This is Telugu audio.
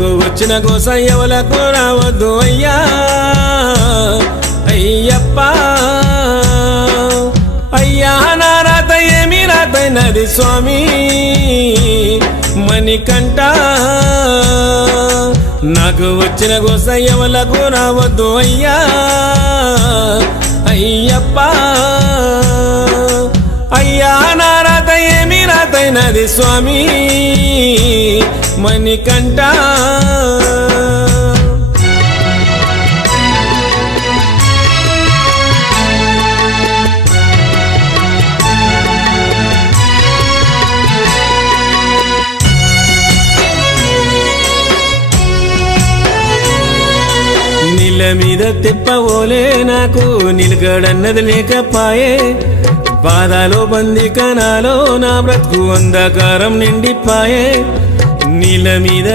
నాకు వచ్చిన గోస ఎవలకు రావద్దు అయ్యా అయ్యప్ప అయ్యా నా రాత ఏమి రాతైనది స్వామి మణికంఠ నాకు వచ్చిన గోస ఎవలకు రావద్దు అయ్యా అయ్యప్ప అయ్యా నా రాత ఏమి రాతైనది స్వామి మణికంఠ నీళ్ళ మీద తెప్పవోలే నాకు నిలకడన్నది లేకపాయే బాధలో బందికనాలో నా బ్రతుకు అంధకారం నిండిపాయే నీళ్ళ మీద